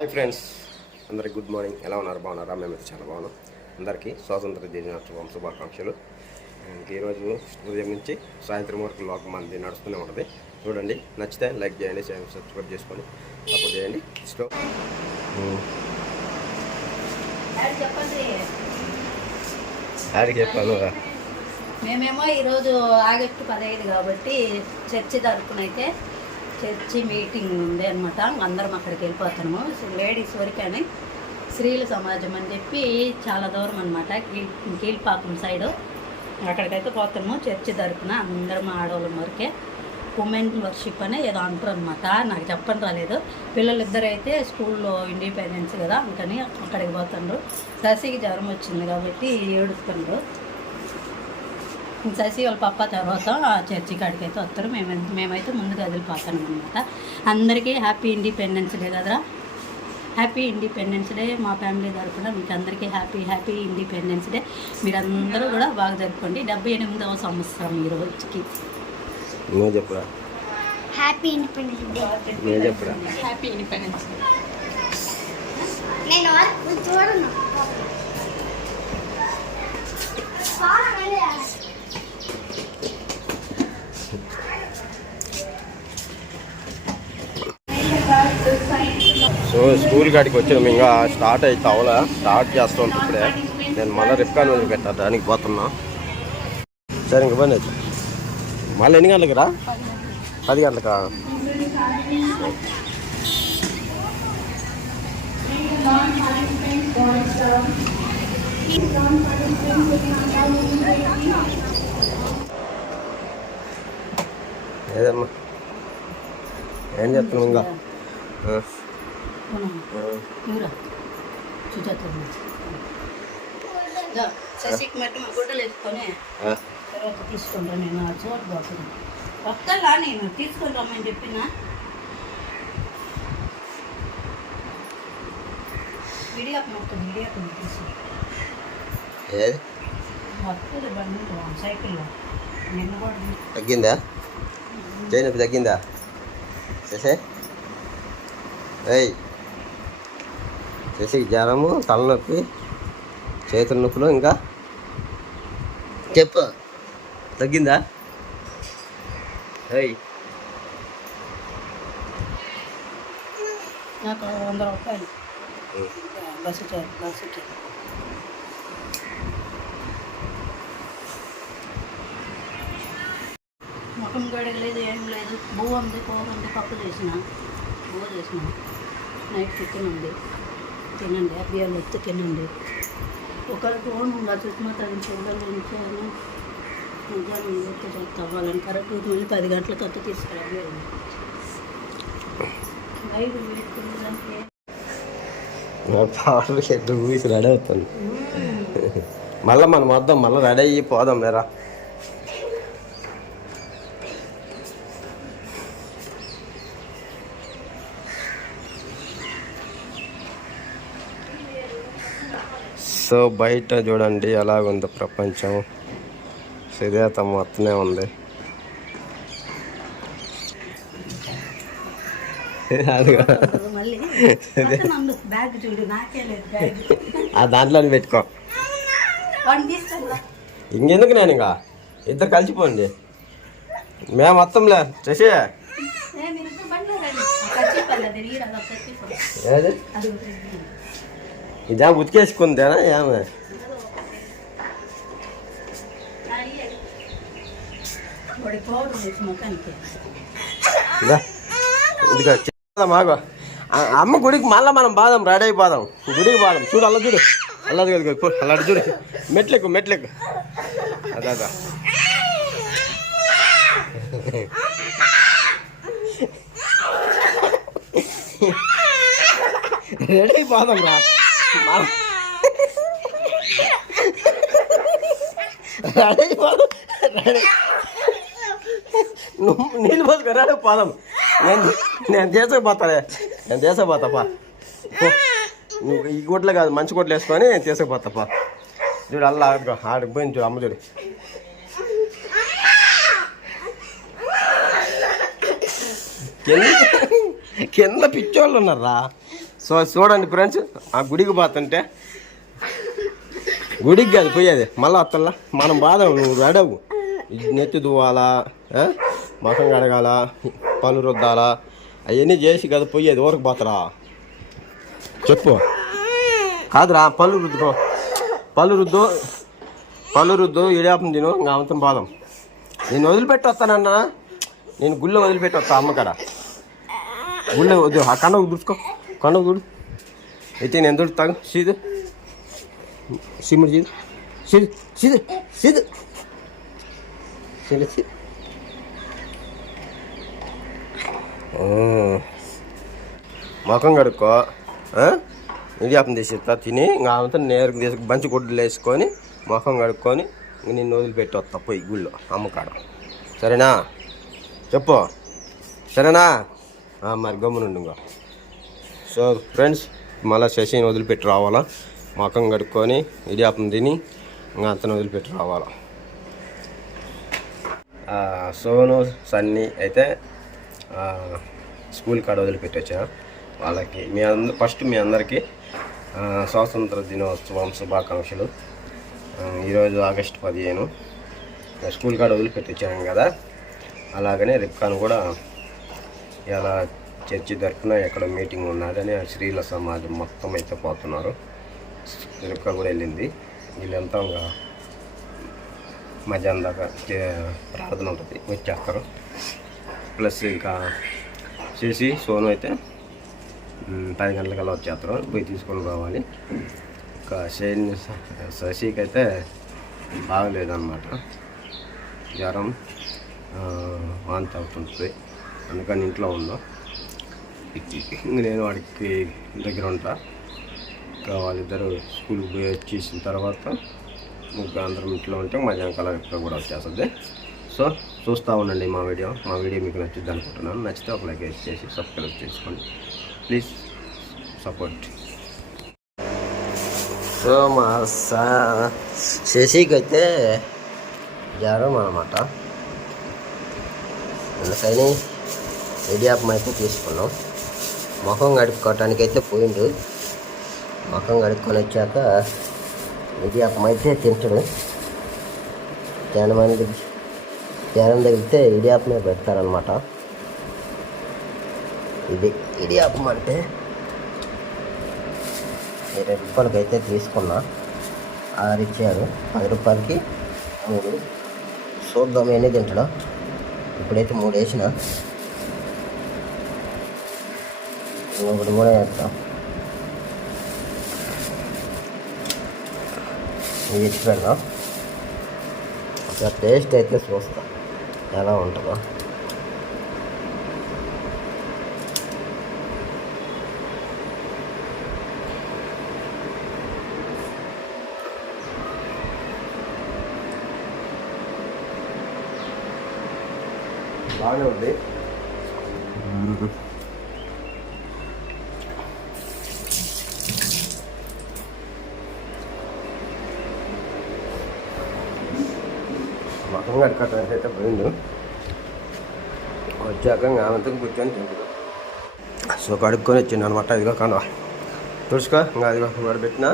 Hi friends అందరికి good morning. ఎలా ఉన్నారు? బాగున్నారా? మేమైతే చాలా బాగున్నాం. అందరికీ స్వాతంత్ర దినోత్సవం శుభాకాంక్షలు. ఈరోజు ఉదయం నుంచి సాయంత్రం వరకు లోక మంది నడుస్తూనే ఉంటుంది. చూడండి నచ్చితే లైక్ చేయండి ఛానల్ సబ్స్క్రైబ్ చేసుకొని సపోర్ట్ చేయండి. స్టో యాడికి చెప్పాను మేమేమో ఈరోజు ఆగస్టు పదహైదు కాబట్టి చర్చి తరపున అయితే చర్చి మీటింగ్ ఉంది అనమాట అందరం అక్కడికి వెళ్ళిపోతున్నాము. లేడీస్ వరకని స్త్రీల సమాజం అని చెప్పి చాలా దూరం అనమాట కీల్పాకం సైడు అక్కడికైతే పోతున్నాము. చర్చి తరపున అందరం ఆడవాళ్ళం వరకే. ఉమెన్ వర్షిప్ అని ఏదో అంటారు అనమాట నాకు చెప్పని రాలేదు. పిల్లలు ఇద్దరు అయితే స్కూల్లో ఇండిపెండెన్స్ కదా అందుకని అక్కడికి పోతుండ్రు దశకి జ్వరం వచ్చింది కాబట్టి ఏడుస్తుండ్రు శశి వాళ్ళ పప్ప తర్వాత చర్చి కాడికి అయితే వస్తారు. మేము మేమైతే ముందుగా వదిలిపోతాం అనమాట అందరికీ హ్యాపీ ఇండిపెండెన్స్ డే కదరా. హ్యాపీ ఇండిపెండెన్స్ డే మా ఫ్యామిలీ తరఫున మీకు అందరికీ హ్యాపీ హ్యాపీ ఇండిపెండెన్స్ డే. మీరందరూ కూడా బాగా జరుపుకోండి. డెబ్బై ఎనిమిదవ సంవత్సరం ఈ రోజుకి. Happy independence day. Happy independence day. నేను చూడను సో స్కూల్ కాడికి వచ్చినాం. ఇంకా స్టార్ట్ అయితే అవలా స్టార్ట్ చేస్తూ ఉంటాం ఇప్పుడే. నేను మళ్ళీ రిప్కాన్ వదిలి పెట్టా. దానికి పోతున్నా. సరే ఇంక పని అయితే. మళ్ళీ ఎన్ని గంటలకు రా? పది గంటలకా? ఏదమ్మా? ఏం చెప్తున్నాం ఇంకా ఆ, ఆ. ఇవ్వరా సుజాత శశికి మట్టి మా గుడ్డలు వేసుకొని ఆ, తర్వాత తీసుకుంటా నేను ఆ చోటు పోతుంది వస్తాలా నేను తీసుకొని రమ్మని చెప్పిన విడియాపం వస్తుంది విడియాపం తీసి ఏది వస్తుంది బండి సైకిల్లో నిన్న కూడా తగ్గిందా చేయనొప్పి తగ్గిందా చేసే ఏయ్ చేసి జ్వరము తలనొప్పి చేతుల నొప్పులు ఇంకా. చెప్పు. తగ్గిందా? ఏయ్. నాకు వంద రూపాయలు. బస్సు బస్సు ముఖం గడగలేదు ఏం లేదు. బువ్వ ఉంది కూర ఉంది పప్పు చేసిన. బువ్వ చేసిన. నైట్ చికెన్ ఉంది. తినండి అబ్బాయిలు ఎత్తు తినండి. ఒకరికి ఓన్ ఉందా చుట్టూ తగిన పిల్లలు ఉంచాను మధ్యాహ్నం ఎత్తి చెప్తా వాళ్ళని కరెక్ట్ మళ్ళీ పది గంటలకు అత్త తీసుకురాలి లైవ్ పెట్టుకుంటే ఊసి రెడీ అవుతాను మళ్ళీ మనం వద్దాం మళ్ళీ రెడీ అయ్యి పోదాం లేరా? సో బయట చూడండి ఎలాగుంది ప్రపంచం. సిదేత మొత్తనే ఉంది. ఆ దాంట్లో పెట్టుకో. ఇంకెందుకు నేను ఇంకా? ఇద్దరు కలిసిపోండి. మేము మొత్తంలే చేసి ఏది? ఇదా ఉతికేసుకుందేనా ఏమే ఇదా ఇదిగో చేద్దాం ఆగో ఆ, అమ్మ గుడికి మళ్ళీ మనం బాదం రెడీ అయిపోదాం గుడికి బాదం చూడు అల్ల చూడు అల్లది కదా పో, అల్లాడు చూడు మెట్లెక్కు మెట్లెక్కు అదా అదా రెడీ అయిపోదాం రా రెడీ రెడీ. నువ్వు నీళ్ళు పోసుకొని రెడీ పోదాం. నేను నేను తీసుకుపోతాలే నేను తీసుకుపోతా నువ్వు ఈ గుడ్లు కాదు మంచి గుడ్లు వేసుకొని నేను పా. చూడు అల్లా ఆడుకో ఆడికి పోయింది చూడు అమ్మ చూడు. కింద కింద పిచ్చోళ్ళు ఉన్నారా సో చూడండి ఫ్రెండ్స్ ఆ గుడికి పోతుంటే గుడికి కాదు పోయేది. మళ్ళీ అత్తల్లా మనం బాధ నువ్వు అడవు. నెత్తి దువ్వాలా మసం కడగాల పళ్ళు రుద్దాలా అవన్నీ చేసి కదా పోయేది. ఊరికి పోతారా? చెప్పు. కాదురా పళ్ళు రుద్దుకో. పళ్ళు రుద్దు పళ్ళు రుద్దు ఇడాపం తిను ఇంకా అంతం బాదం నేను వదిలిపెట్టి వస్తానన్నా నేను గుళ్ళో వదిలిపెట్టి వస్తా అమ్మకాడ గుళ్ళో వద్దు ఆ కండకు దుర్చుకో కండకు చూడు అయితే నేను దుడుతాను సీదు సిమ్ముడు సీదు సీదు సీదు సీదు సీదు సీదు ఆ. ముఖం కడుక్కో ఆ? ఇడియాపం తీసి తిని ఇంకా అంతా నేరుగా తీసుకు బంచి గుడ్డలు వేసుకొని ముఖం కడుక్కొని ఇంక నిన్ను వదిలిపెట్టి వస్తా పోయి గుళ్ళో అమ్మకాడ సరేనా చెప్పు సరేనా మరి గమ్మునుండు ఇంకా సో ఫ్రెండ్స్ మళ్ళీ శశిని వదిలిపెట్టి రావాలా? మకం కడుక్కొని ఇడియాపం తిని ఇంకా అతను వదిలిపెట్టి రావాలా? సోను సన్నీ అయితే స్కూల్ కాడ వదిలిపెట్టి వచ్చా వాళ్ళకి మీ అందరు ఫస్ట్ మీ అందరికీ స్వాతంత్ర దినోత్సవం శుభాకాంక్షలు. ఈరోజు ఆగస్టు పదిహేను. స్కూల్ కాడ వదిలిపెట్టి వచ్చాను కదా? అలాగనే రిప్కాన్ కూడా ఇలా చర్చి తరఫున ఎక్కడ మీటింగ్ ఉన్నదని ఆ స్త్రీల సమాజం మొత్తం అయితే పోతున్నారు. రిప్కా కూడా వెళ్ళింది. వీళ్ళంతా ఇంకా మధ్యాహ్నం దాకా ప్రార్థన ఉంటుంది. వచ్చేస్తారు. ప్లస్ ఇంకా చేసి సోను అయితే పది గంటలకల్లా వచ్చేస్తారు. పోయి తీసుకొని రావాలి. ఇంకా షైన్ శశికి అయితే బాగలేదన్నమాట. జ్వరం వాంతి అవుతుంటుంది అందుకని ఇంట్లో ఉందో. నేను వాడికి దగ్గర ఉంటా ఇంకా వాళ్ళిద్దరు స్కూల్కి పోయి వచ్చేసిన తర్వాత ముగ్గురు అందరం ఇంట్లో ఉంటే మధ్యాహ్నం కల్లా ఇక్కడ కూడా వచ్చేస్తుంది. సో చూస్తూ ఉండండి మా వీడియో. మా వీడియో మీకు నచ్చుద్ది అనుకుంటున్నాను. నచ్చితే ఒక లైక్ చేసి సబ్స్క్రైబ్ చేసుకోండి. Please support. సో మా సా శశికి అయితే జ్వరం అనమాట అందుకని ఇడియాపం అయితే తీసుకున్నాం. ముఖం కడుక్కోవటానికి అయితే పోయిండు. ముఖం కడుక్కొని వచ్చాక ఇడియాపం అయితే తింటాడు. జనం అనేది జనం తగిలితే ఇడియాపమే పెడతారనమాట ఇది ఇడియాపం అంటే ఇరవై రూపాయలకి అయితే తీసుకున్నా. ఆరు ఇచ్చారు. పది రూపాయలకి మూడు. చూద్దాం ఎన్ని తింటాడో. ఇప్పుడైతే మూడు వేసిన. ఇంకొకటి కూడా వేస్తాం ఇది ఇచ్చి పెడదాం ఒక టేస్ట్ అయితే చూస్తాం. ఎలా ఉంటుందో. బాగానే ఉంది. మొత్తం కట్టుకోవడానికి అయితే పోయిండు వచ్చాక ఆమెతో కూర్చొని తింటాడు సో కడుక్కొని వచ్చిండు అనమాట. ఇదిగో కండ తుడుచుకో. ఇంకా అదిగో పెట్టిన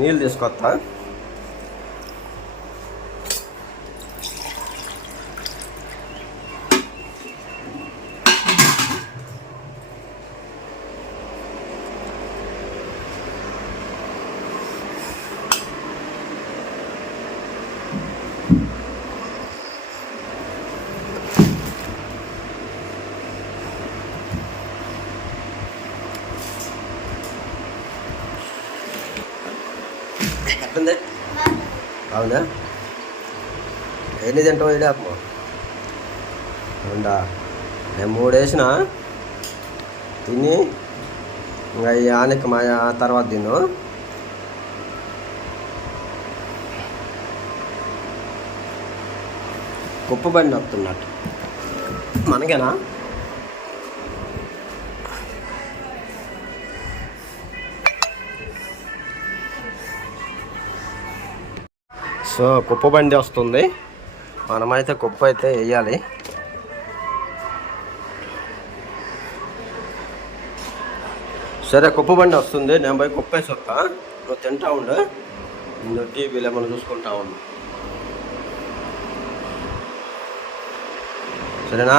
నీళ్ళు తీసుకొస్తా. బాగుంటుంది అవునా? ఎన్ని తింటావు ఇడే అమ్మ ఉండా నేను మూడు వేసిన తిని ఇంకా ఈ ఆనకి మా తర్వాత తిను. కుప్పబడి నొప్పుతున్నట్టు మనకేనా? సో కుప్ప బండి వస్తుంది. మనమైతే కుప్ప అయితే వేయాలి. సరే కుప్ప బండి వస్తుంది. నేను పోయి కుప్పేసి వస్తా. నువ్వు తింటా ఉండు. నువ్వు టీవీలో ఏమైనా చూసుకుంటా ఉండు. సరేనా?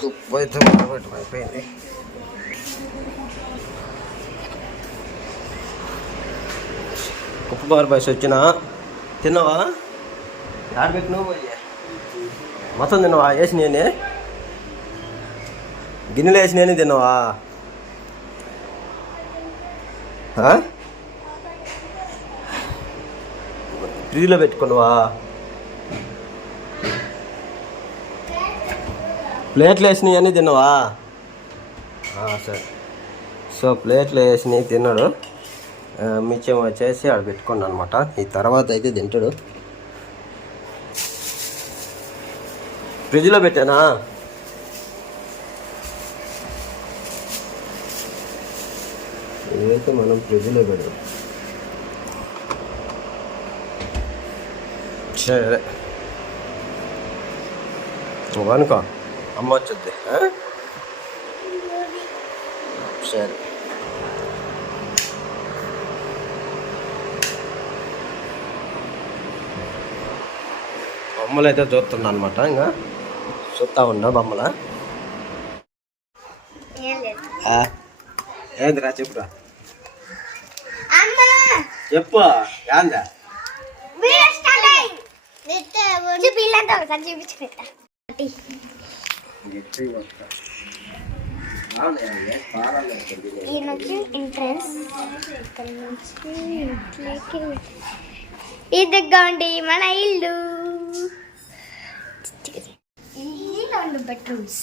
కుప్ప అయితే అయిపోయింది. కుప్ప బారు బయసు వచ్చినా. తిన్నావా? యాడ పెట్టినావు మొత్తం తిన్నావా? వేసి నేనే. గిన్నెలు వేసి నేనే తిన్నావా? ఫ్రీజ్లో పెట్టుకున్నావా? ప్లేట్లు వేసినవి అన్నీ తిన్నావా? సరే. సో ప్లేట్లు వేసినవి తిన్నాడు. మిచ్చం వచ్చేసి ఆడ పెట్టుకోండి అనమాట ఈ తర్వాత అయితే తింటాడు. ఫ్రిడ్జ్లో పెట్టానా? ఇదైతే మనం ఫ్రిడ్జ్లో పెడదాం. సరే. అనుకో. అమ్మ వచ్చుద్ది. సరే. బొమ్మలు అయితే చూస్తున్నా అనమాట ఇంకా చూస్తా ఉన్నా బొమ్మల. ఏందిరా చెప్పురా? అమ్మ! చెప్పు ఏందా అయ్యి చూపి ఇల్లంతా ఒకసారి చూపించుకుంటా ఈయన వచ్చి ఎంట్రన్స్ ఇక్కడ నుంచి ఇంట్లోకి ఇదిగోండి మన ఇల్లు ఈ రెండు బెడ్రూమ్స్